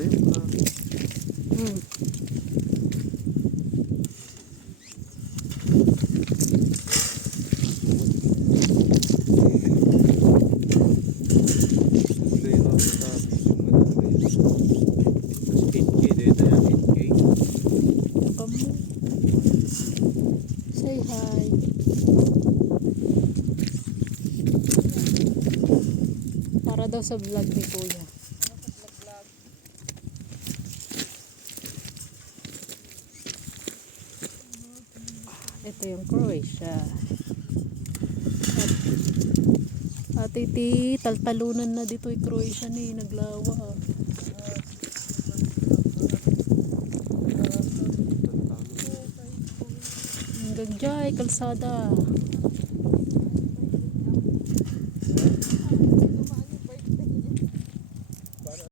sa'yo. Kamu. Say hi. Para daw sa vlog ni Kuya. Ito yung Croatia. At iti taltalunan na dito yung Croatia ni naglawa. Hanggang dyan, kalsada.